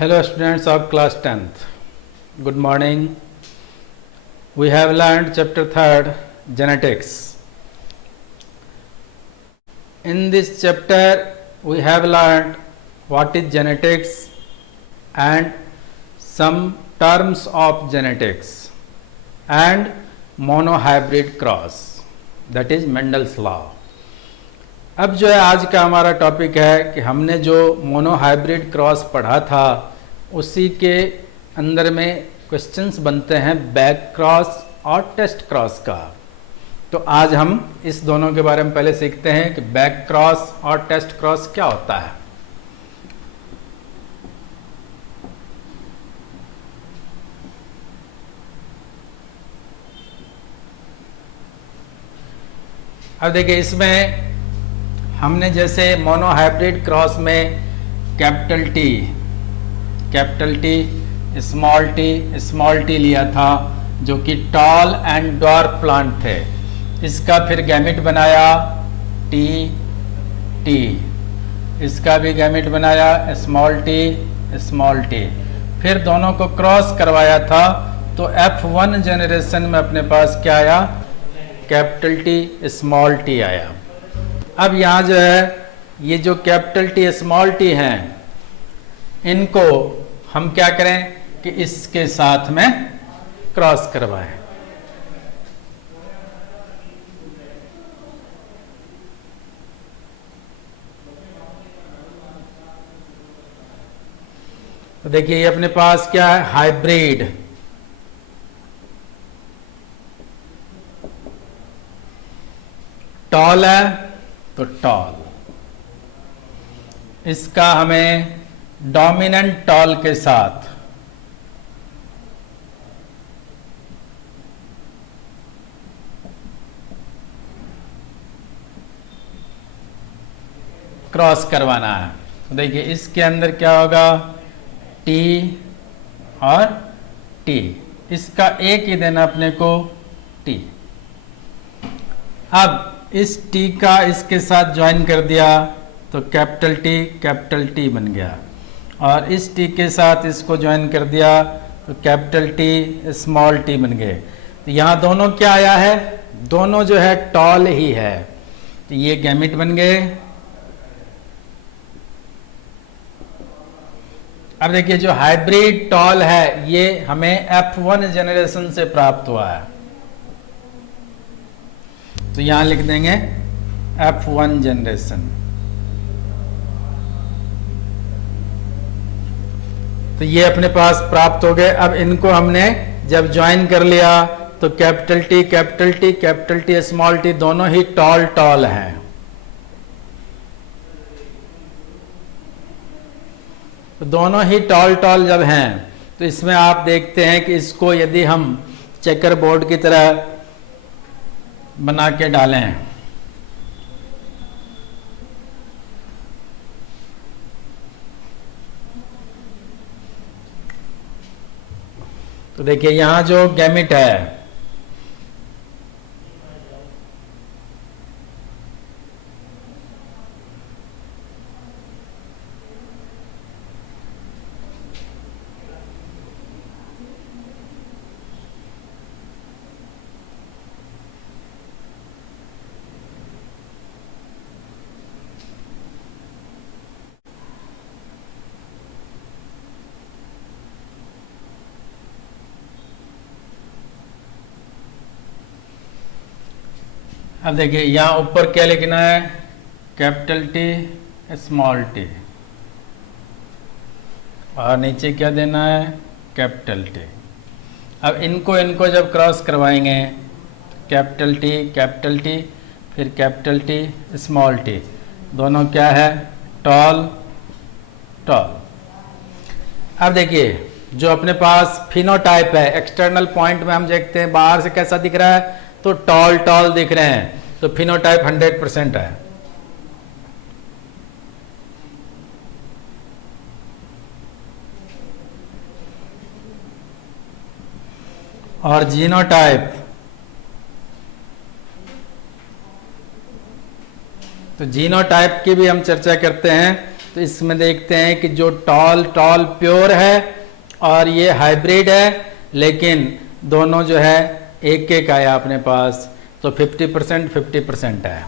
Hello students of class 10th. Good morning. We have learned chapter 3rd genetics. In this chapter we have learned what is genetics and some terms of genetics and monohybrid cross, that is Mendel's law. अब जो है आज का हमारा topic है कि हमने जो मोनोहाइब्रिड क्रॉस पढ़ा था उसी के अंदर में क्वेश्चंस बनते हैं बैक क्रॉस और टेस्ट क्रॉस का। तो आज हम इस दोनों के बारे में पहले सीखते हैं कि बैक क्रॉस और टेस्ट क्रॉस क्या होता है। अब देखिए, इसमें हमने जैसे मोनोहाइब्रिड क्रॉस में कैपिटल स्मॉल टी लिया था जो कि टॉल एंड डॉर्फ प्लांट थे। इसका फिर गैमेट बनाया टी, इसका भी गैमेट बनाया स्मॉल टी, फिर दोनों को क्रॉस करवाया था तो F1 जनरेशन में अपने पास क्या आया, कैपिटल टी स्मॉल टी आया। अब यहाँ जो है ये जो कैपिटल टी स्मॉल टी हैं इनको हम क्या करें कि इसके साथ में क्रॉस करवाएं। तो देखिए ये अपने पास क्या है, हाइब्रिड। टॉल है तो टॉल, इसका हमें डोमिनेंट टॉल के साथ क्रॉस करवाना है। तो देखिए इसके अंदर क्या होगा, टी और टी, इसका एक ही देना अपने को टी। अब इस टी का इसके साथ ज्वाइन कर दिया तो कैपिटल टी बन गया, और इस टी के साथ इसको ज्वाइन कर दिया तो कैपिटल टी स्मॉल टी बन गए। तो यहाँ दोनों क्या आया है, दोनों जो है टॉल ही है, तो ये गैमेट बन गए। अब देखिए जो हाइब्रिड टॉल है ये हमें F1 जनरेशन से प्राप्त हुआ है, तो यहां लिख देंगे F1 जनरेशन। तो ये अपने पास प्राप्त हो गए। अब इनको हमने जब ज्वाइन कर लिया तो कैपिटल टी स्मॉल टी दोनों ही टॉल हैं। तो दोनों ही टॉल जब हैं तो इसमें आप देखते हैं कि इसको यदि हम चेकर बोर्ड की तरह बना के डालें तो देखिए यहां जो गैमेट है अब देखिए यहाँ ऊपर क्या लिखना है, कैपिटल टी स्मॉल टी, और नीचे क्या देना है, कैपिटल टी। अब इनको जब क्रॉस करवाएंगे कैपिटल टी फिर कैपिटल टी स्मॉल टी, दोनों क्या है, टॉल। अब देखिए जो अपने पास फिनोटाइप है, एक्सटर्नल पॉइंट में हम देखते हैं बाहर से कैसा दिख रहा है, तो टॉल दिख रहे हैं, तो फिनोटाइप 100% है। और जीनोटाइप, तो जीनोटाइप की भी हम चर्चा करते हैं। तो तो इसमें देखते हैं कि जो टॉल प्योर है और ये हाइब्रिड है, लेकिन दोनों जो है एक एक आया अपने पास, तो 50% 50% है।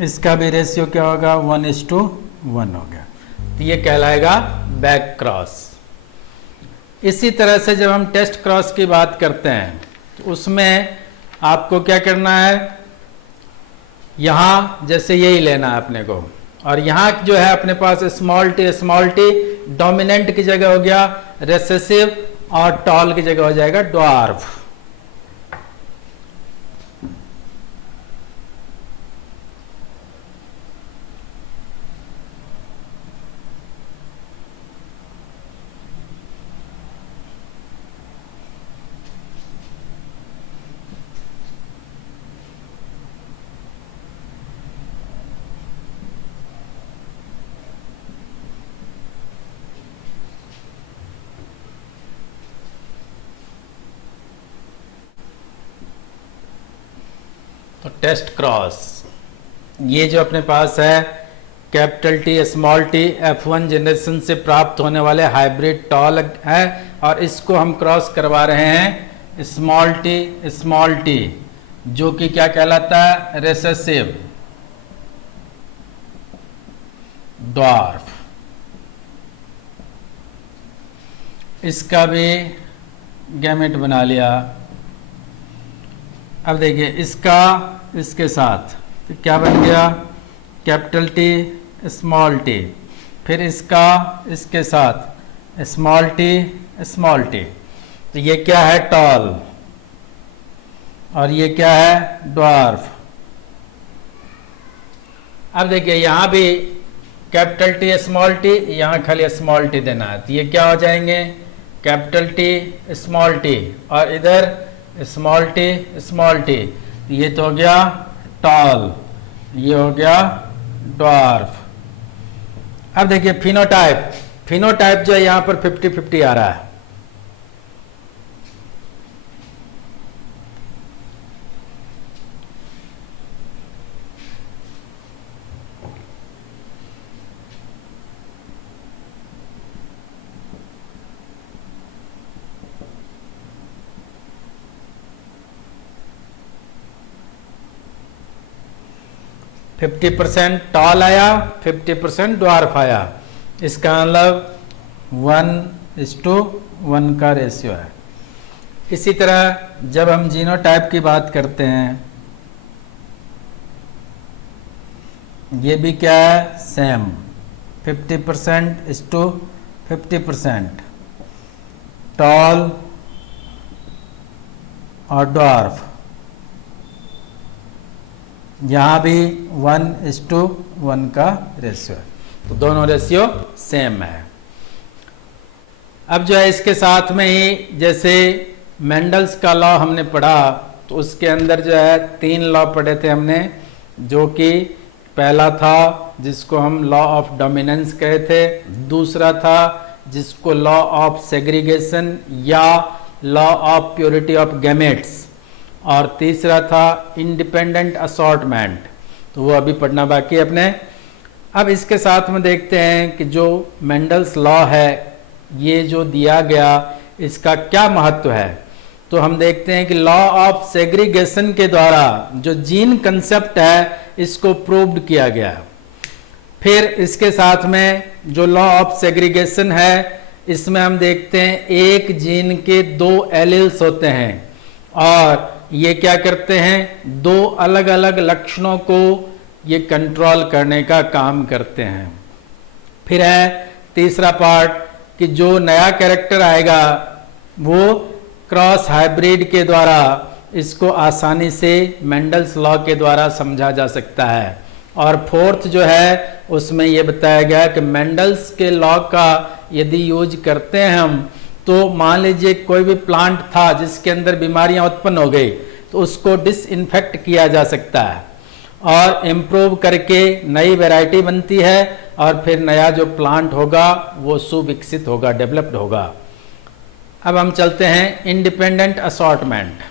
इसका भी रेशियो क्या होगा, 1:1 हो गया, तो ये कहलाएगा बैक क्रॉस। इसी तरह से जब हम टेस्ट क्रॉस की बात करते हैं तो उसमें आपको क्या करना है, यहाँ जैसे यही लेना है अपने को, और यहाँ जो है अपने पास स्मॉल टी डोमिनेंट की जगह हो गया रेसेसिव, और टॉल की जगह हो जाएगा ड्वार्फ। तो टेस्ट क्रॉस ये जो अपने पास है capital T small T F1 generation से प्राप्त होने वाले हाइब्रिड टॉल है, और इसको हम क्रॉस करवा रहे हैं स्मॉल टी जो कि क्या कहलाता है, रेसेसिव ड्वार्फ। इसका भी गैमेट बना लिया। अब देखिए इसका इसके साथ तो क्या बन गया, कैपिटल टी स्मॉल टी, फिर इसका इसके साथ स्मॉल टी, तो ये क्या है, टॉल, और ये क्या है, ड्वार्फ। अब देखिए यहाँ भी कैपिटल टी स्मॉल टी, यहाँ खाली स्मॉल टी देना है, तो ये क्या हो जाएंगे, कैपिटल टी स्मॉल टी, और इधर स्मॉल टी, ये तो हो गया टॉल, ये हो गया ड्वार्फ। अब देखिए फिनोटाइप जो है यहाँ पर 50-50 आ रहा है। 50% टॉल आया, 50% ड्वार्फ आया। इसका मतलब 1:1 का रेशियो है। इसी तरह जब हम जीनोटाइप की बात करते हैं, ये भी क्या है, सेम 50%:50%, टॉल और ड्वार्फ। यहाँ भी 1:1 का रेशियो है, तो दोनों रेशियो सेम है। अब जो है इसके साथ में ही जैसे मेंडल्स का लॉ हमने पढ़ा, तो उसके अंदर जो है 3 लॉ पढ़े थे हमने, जो कि पहला था जिसको हम लॉ ऑफ डोमिनेंस कहे थे, दूसरा था जिसको लॉ ऑफ सेग्रीगेशन या law of purity of gametes, और तीसरा था इंडिपेंडेंट असॉर्टमेंट, तो वो अभी पढ़ना बाकी है अपने। अब इसके साथ में देखते हैं कि जो मेंडल्स लॉ है, ये जो दिया गया, इसका क्या महत्व है। तो हम देखते हैं कि लॉ ऑफ सेग्रीगेशन के द्वारा जो जीन कंसेप्ट है, इसको प्रूव्ड किया गया। फिर इसके साथ में जो लॉ ऑफ सेग्रीगेशन है, इसमें हम देखते हैं एक जीन के 2 एलील्स होते हैं, और ये क्या करते हैं, 2 अलग अलग लक्षणों को ये कंट्रोल करने का काम करते हैं। फिर है तीसरा पार्ट कि जो नया कैरेक्टर आएगा वो क्रॉस हाइब्रिड के द्वारा इसको आसानी से मेंडल्स लॉ के द्वारा समझा जा सकता है। और फोर्थ जो है उसमें ये बताया गया कि मेंडल्स के लॉ का यदि यूज करते हैं हम, तो मान लीजिए कोई भी प्लांट था जिसके अंदर बीमारियां उत्पन्न हो गई, तो उसको डिसइंफेक्ट किया जा सकता है और इम्प्रूव करके नई वैरायटी बनती है, और फिर नया जो प्लांट होगा वो सुविकसित होगा, डेवलप्ड होगा। अब हम चलते हैं इंडिपेंडेंट असॉर्टमेंट।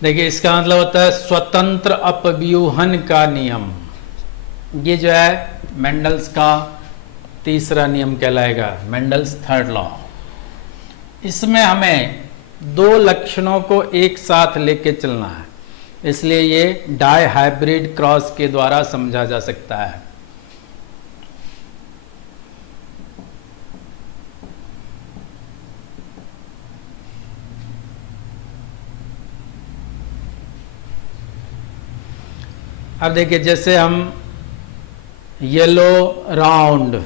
देखिए इसका मतलब होता है स्वतंत्र अपव्यूहन का नियम। ये जो है मेंडल्स का तीसरा नियम कहलाएगा, मेंडल्स थर्ड लॉ। इसमें हमें दो लक्षणों को एक साथ लेके चलना है, इसलिए ये डाई हाइब्रिड क्रॉस के द्वारा समझा जा सकता है। अब देखिए जैसे हम येलो राउंड,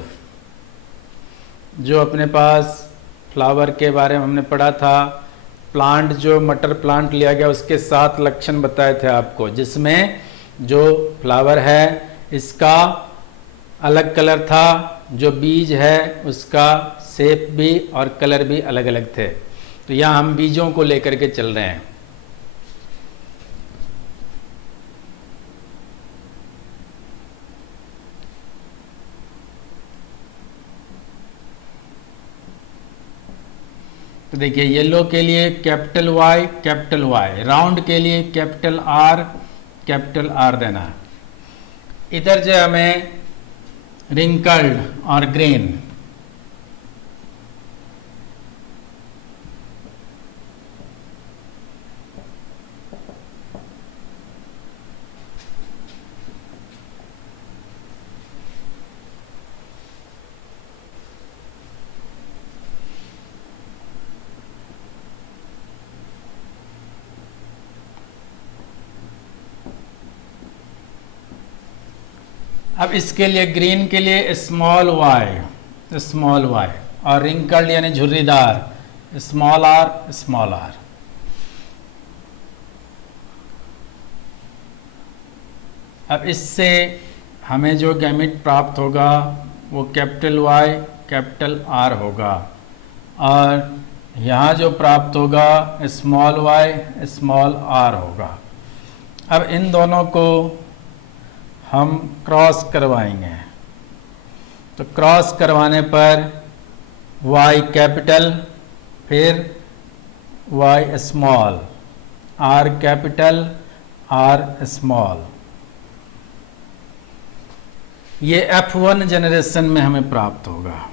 जो अपने पास फ्लावर के बारे में हमने पढ़ा था, प्लांट जो मटर प्लांट लिया गया उसके 7 लक्षण बताए थे आपको, जिसमें जो फ्लावर है इसका अलग कलर था, जो बीज है उसका शेप भी और कलर भी अलग अलग थे। तो यहाँ हम बीजों को लेकर के चल रहे हैं। तो देखिए येलो के लिए कैपिटल वाई, राउंड के लिए कैपिटल आर देना है। इधर जो हमें रिंकल्ड और ग्रीन, अब इसके लिए ग्रीन के लिए स्मॉल वाई और रिंकल्ड यानी झुर्रीदार स्मॉल आर। अब इससे हमें जो गैमेट प्राप्त होगा वो कैपिटल वाई कैपिटल आर होगा, और यहाँ जो प्राप्त होगा स्मॉल वाई स्मॉल आर होगा। अब इन दोनों को हम क्रॉस करवाएंगे, तो क्रॉस करवाने पर y कैपिटल, फिर y small, r capital, r small, ये F1 जनरेशन में हमें प्राप्त होगा।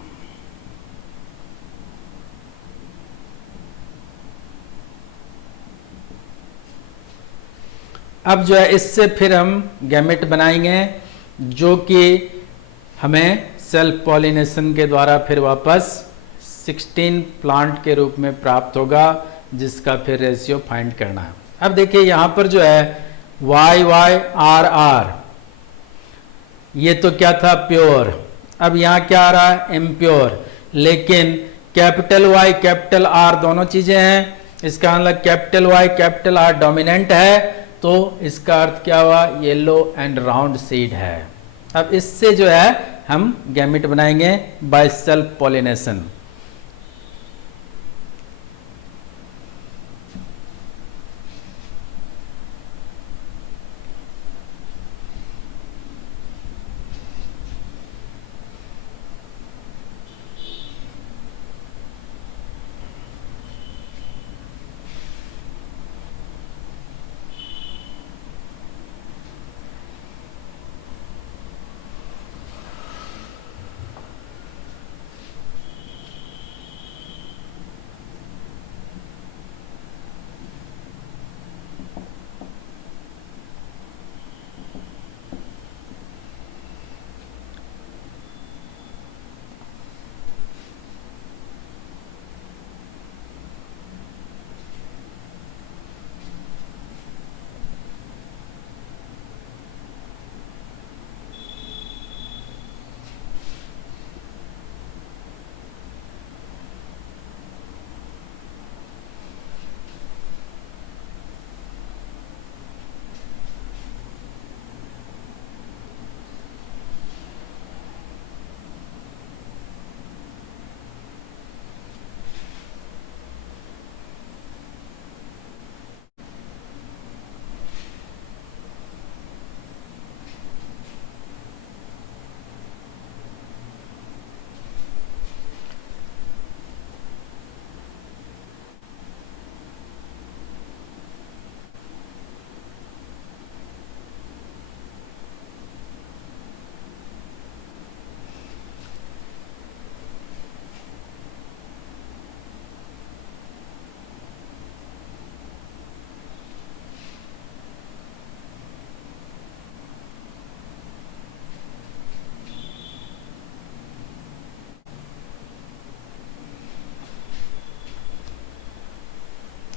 अब जो है इससे फिर हम गैमेट बनाएंगे, जो कि हमें सेल्फ पॉलिनेशन के द्वारा फिर वापस 16 प्लांट के रूप में प्राप्त होगा, जिसका फिर रेशियो फाइंड करना है। अब देखिए यहाँ पर जो है वाई आर आर, ये तो क्या था प्योर, अब यहाँ क्या आ रहा है इम्प्योर, लेकिन कैपिटल वाई कैपिटल आर दोनों चीजें हैं, इसका मतलब capital Y capital R dominant है, तो इसका अर्थ क्या हुआ येलो एंड राउंड सीड है। अब इससे जो है हम गैमेट बनाएंगे बाय सेल्फ पॉलिनेशन।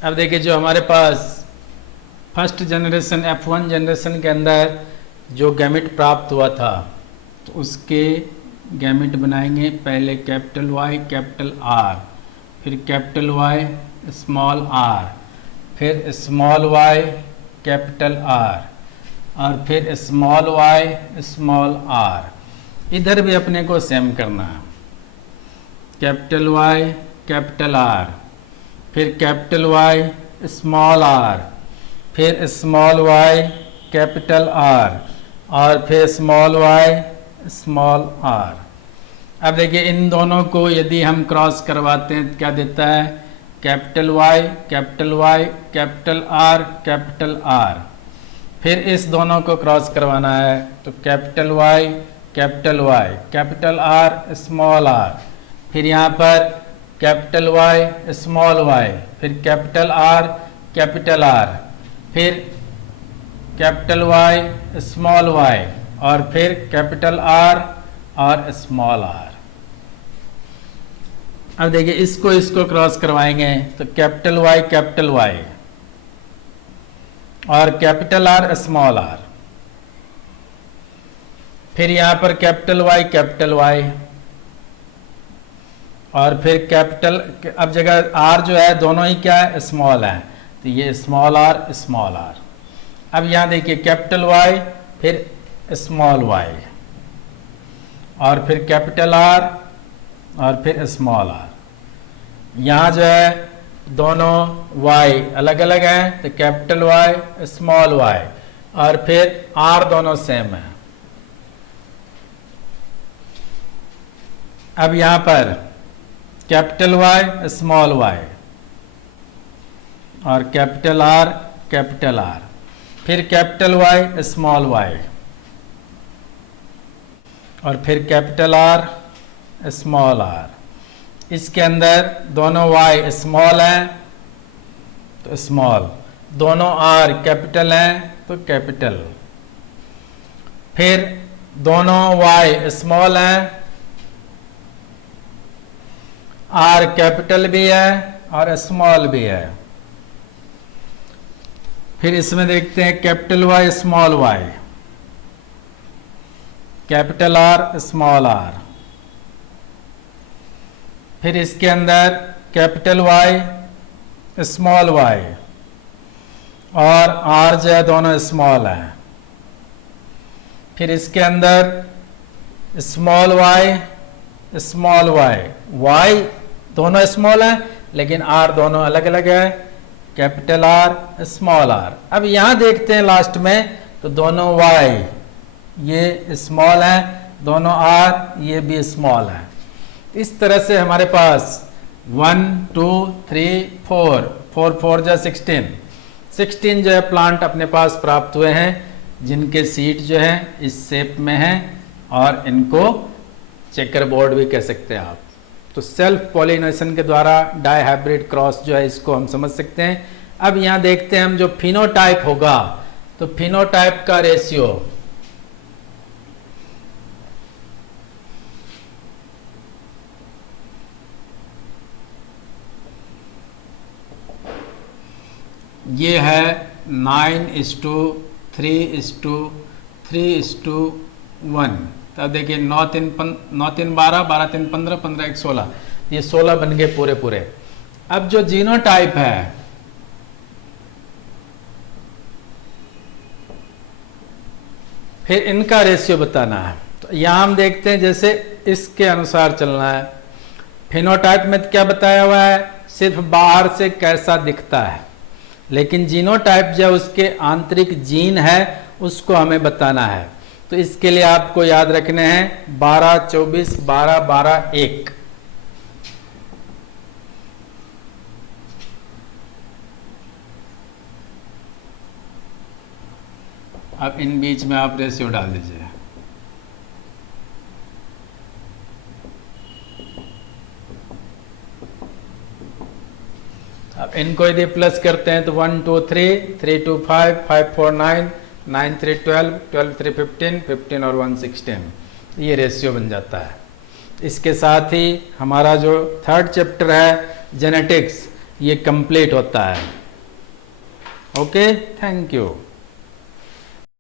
अब देखिए जो हमारे पास फर्स्ट जनरेशन F1 जनरेशन के अंदर जो गैमेट प्राप्त हुआ था, तो उसके गैमेट बनाएंगे पहले कैपिटल Y कैपिटल R, फिर कैपिटल Y स्मॉल r, फिर स्मॉल y कैपिटल R, और फिर स्मॉल y स्मॉल r। इधर भी अपने को सेम करना है, कैपिटल Y कैपिटल R, फिर कैपिटल Y स्मॉल r, फिर स्मॉल y कैपिटल R, और फिर स्मॉल y स्मॉल r। अब देखिए इन दोनों को यदि हम क्रॉस करवाते हैं तो क्या देता है, capital Y capital Y capital R capital R। फिर इस दोनों को क्रॉस करवाना है तो capital Y capital Y capital R small r, फिर यहाँ पर कैपिटल Y स्मॉल y, फिर कैपिटल R कैपिटल R, फिर कैपिटल Y स्मॉल y, और फिर कैपिटल R और स्मॉल r। अब देखिए इसको क्रॉस करवाएंगे तो कैपिटल Y कैपिटल Y और कैपिटल R स्मॉल r, फिर यहाँ पर कैपिटल Y कैपिटल Y, और फिर कैपिटल, अब जगह R जो है दोनों ही क्या है, स्मॉल है, तो ये स्मॉल r स्मॉल r। अब यहाँ देखिए कैपिटल Y फिर स्मॉल y, और फिर कैपिटल R और फिर स्मॉल r। यहाँ जो है दोनों y अलग अलग हैं, तो कैपिटल Y स्मॉल y, और फिर R दोनों सेम है। अब यहाँ पर कैपिटल Y स्मॉल y और कैपिटल R कैपिटल R, फिर कैपिटल Y स्मॉल y, और फिर कैपिटल R स्मॉल r। इसके अंदर दोनों y स्मॉल हैं तो स्मॉल, दोनों r कैपिटल हैं तो कैपिटल, फिर दोनों y स्मॉल हैं, r कैपिटल भी है और स्मॉल भी है। फिर इसमें देखते हैं capital Y small y, capital R small r, फिर इसके अंदर कैपिटल Y स्मॉल y और R जो है दोनों स्मॉल है। फिर इसके अंदर स्मॉल y स्मॉल y दोनों स्मॉल है लेकिन R दोनों अलग अलग है, कैपिटल R स्मॉल r। अब यहाँ देखते हैं लास्ट में तो दोनों y ये स्मॉल है, दोनों R ये भी स्मॉल है। इस तरह से हमारे पास 1 2 3 4 4 4 जा 16 जो है प्लांट अपने पास प्राप्त हुए हैं, जिनके सीड जो है इस शेप में हैं, और इनको चेकर बोर्ड भी कह सकते हैं आप। तो सेल्फ पॉलिनेशन के द्वारा डाई हाइब्रिड क्रॉस जो है इसको हम समझ सकते हैं। अब यहाँ देखते हैं हम जो फिनोटाइप होगा, तो फिनोटाइप का रेशियो ये है 9:3:3:1। तब देखिए 9 3 12 12 3 15 15 1 16, ये 16 बन गए पूरे पूरे। अब जो जीनोटाइप है, फिर इनका रेशियो बताना है। तो यहाँ हम देखते हैं जैसे इसके अनुसार चलना है। फिनोटाइप में क्या बताया हुआ है, सिर्फ बाहर से कैसा दिखता है, लेकिन जीनोटाइप जो उसके आंतरिक जीन है उसको हमें बताना है। तो इसके लिए आपको याद रखने हैं 12 24 12 12 1। अब इन बीच में आप रेशियो डाल दीजिए। अब इनको यदि प्लस करते हैं तो 1 2 3 3 2 5 5 4 9 9 3 12 12 3 15 15 और 1 16, ये रेशियो बन जाता है। इसके साथ ही हमारा जो थर्ड चैप्टर है जेनेटिक्स, ये कंप्लीट होता है। Okay, thank you.